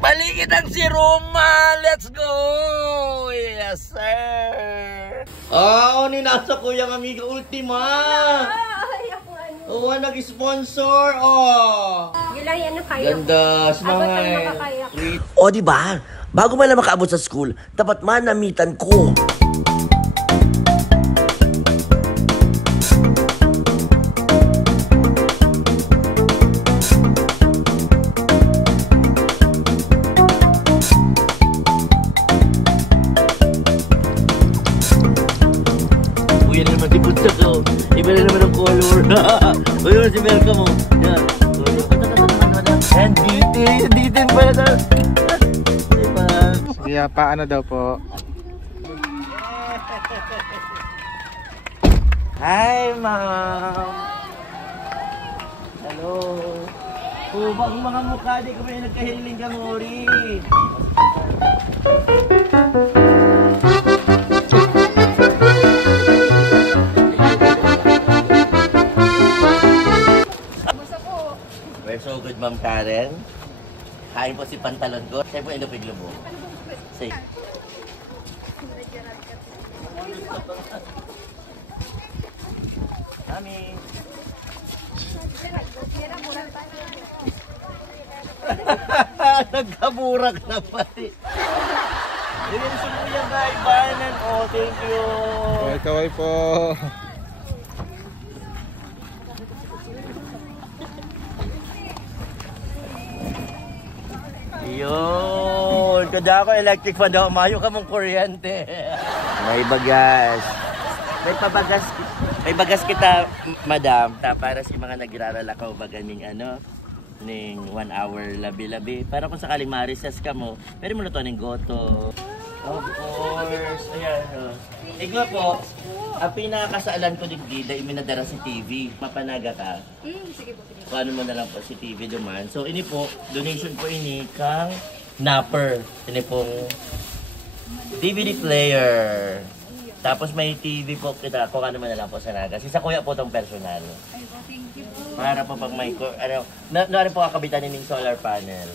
Balikin ang si Roma! Let's go! Yes, sir! Oh, ninasa ko yung amiga Ultima! Oo, nag-sponsor! Oh! Gilayan na kayo. Ganda! Smile! O, diba? Bago man na makaabot sa school, dapat manamitan ko. Uy, yan naman si Butsa ko. Iba na naman ang color. Uy, naman si Melka mo. Yan. And ditin pala na. Diba? Kaya paano daw po? Hi, ma'am. Hello. Bang mga mukha, di ko may nagkahiling ka, Mori. We're so good, Ma'am Karen. Kain po si pantalon ko. Sa'yo po inupiglo mo. Say. Mami. Nagkaburak na pati. Ayan si Kuya Kaibanan. Oh, thank you. Kaway po. Yun. Kada ako electric fan daw. Mayo ka mong kuryente. May bagas. May bagas kita, madam. Para sa mga nagraralakaw baganing ning 1 hour labi-labi. Para kung sakaling ma-recess ka mo, pwede mo na ito ng goto. Of course. Ayan. Igwa po, ang pinakasaalan ko digdida, iminadara si TV. Mapanaga ka. Sige po. Paano mo na lang po si TV duman. So, ini po, donation po ini kang Napper. Ini pong DVD player. Tapos may TV po kita, kung ano man na lang po sa Naga. Sa kuya po itong personal. Ay po, thank you po. Para po pag may, narin po kakabitan ng solar panel.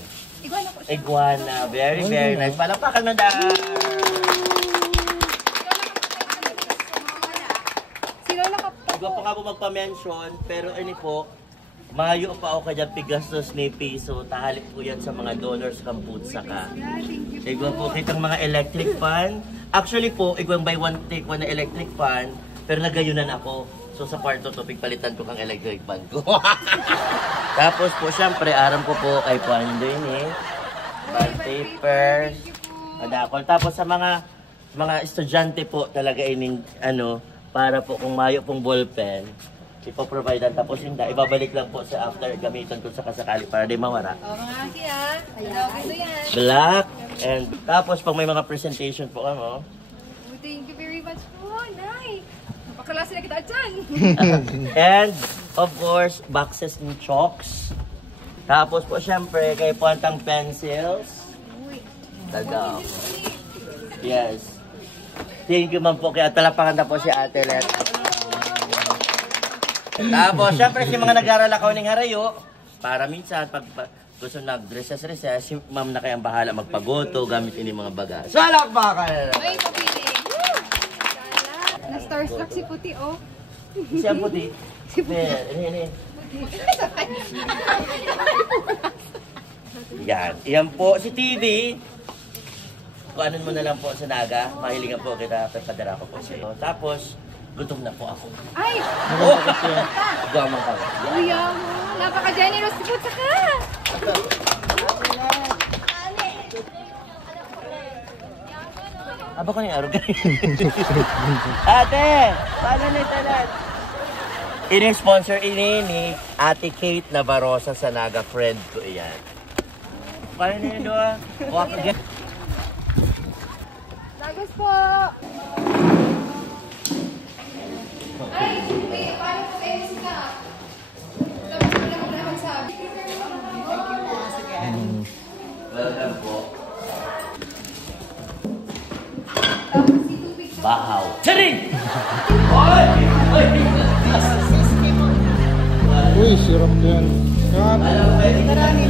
Iguana po siya. Iguana. Very, very nice. Palakpakan na dahil. Si Lola ka po. Ikaw po nga po magpa-mention, pero ini po, mayo pa ako kaya pigastos ni piso. Tahalik po yan sa mga donors kang putsa ka. Ikaw po kitang mga electric fan. Actually po, ikaw buy one take one na electric fan, pero nagayunan ako. So sa kwarto to, pigpalitan ko kang electric fan ko. Tapos po, syempre, aram ko po kay Pando yun bond papers, adakol. Tapos sa mga estudyante po talaga ining para po kung mayo pong ballpen, ipoprovidean. Tapos hindi, ibabalik lang po sa after gamitan ko sa kasakali para di mawara. Mga siya. Ito yan. Black. And tapos pag may mga presentation po kamo. Thank you very much po. Nice. Napakalasa na kita dyan. And of course, boxes ng chalks. Tapos po syempre kay Puantang pencils. Taga. Yes. Thank you ma'am po. Kaya talapakan na po si Ate Let. Tapos, syempre, si mga nag-aaral ng harayo, para minsan, pag gusto nag-recess, si ma'am na kayang bahala magpagoto, gamit ini mga baga. Salak ba ka na? May papiling. Na-starstruck si Puti, oh. Siya Puti? Si Puti. Ini. Yan. Yan po, si TV. Kuanan mo na lang po sa Naga. Mahilingan po kita, papadara ko po sa'yo. Tapos, gutom na po ako. Ay! Oh! Gamang ka. Kuya mo, napaka-generous po sa ka! Aba ko na yung araw ganyan. Ate! Paano na italat? Ini-sponsor ni Ate Kate Navarrosa sa Naga. Friend ko iyan. Paano na yun doon? Walk again. Lagos po! Ay, wait, paano po kayo sila? Tapos ko lang naman sabi. Welcome po. Bahaw. Charing! Uy, sirap yan. Alam, pwede ka namin.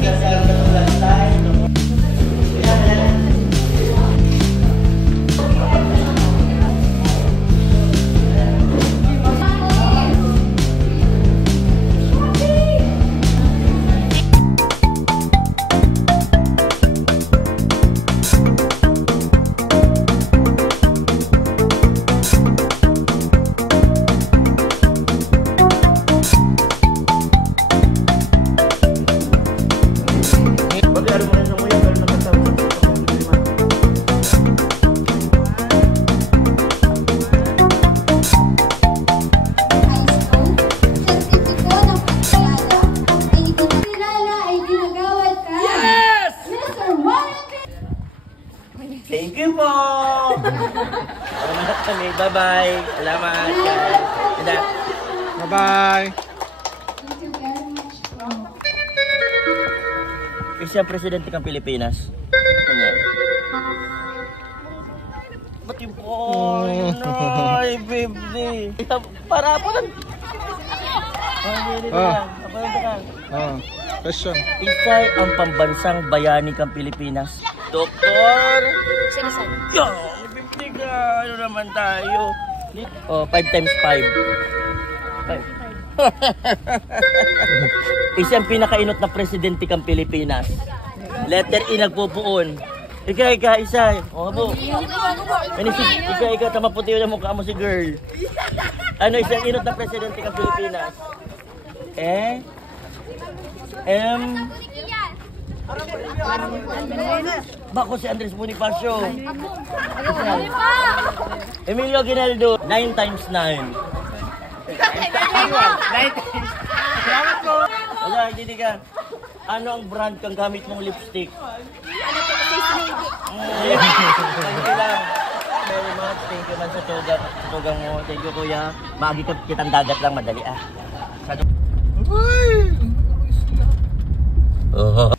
Thank you po! Salamat kami. Bye-bye. Salamat. Ganda. Bye-bye. Isa ang presidente ng Pilipinas. Kanya. Ba't yung po? Ay, baby. Para po lang. Question. Isa ang pambansang bayani ng Pilipinas. Doktor! Yo! Bibig ka! Ano naman tayo? Oh, 5 times 5. Isang pinakainot na presidente ng Pilipinas. Letter E nagpupuon. Ika, isa. O, habo. Ika, tama puti yung mukha mo si girl. Ano, isang inot na presidente ng Pilipinas? Bako si Andres Bonifacio. Emilio Aguinaldo. 9 times 9. Salamat po. Wala, hindi ka. Ano ang brand kang gamit mong lipstick? Thank you lang. Very much. Thank you man sa tugang mo. Thank you, kuya. Maagi ka kitang dagat lang, madali ah. Oh.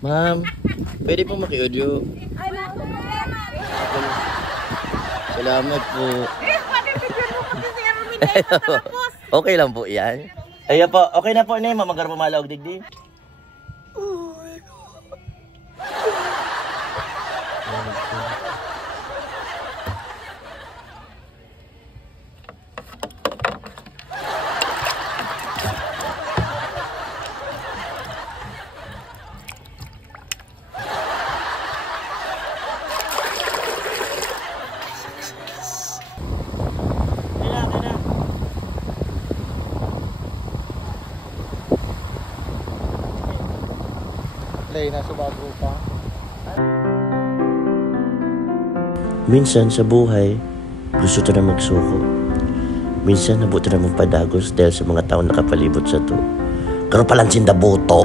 Ma'am, pwede po maki-audio. Salamat po. Okay lang po yan. Ayan po, okay na po na yung mamagar pumalawag digdi. Oh my God. Nasa bago pa. Minsan sa buhay, gusto ta na magsuko. Minsan nabuti na mong padagos dahil sa mga taong nakapalibot sa to. Karon palang sinda boto.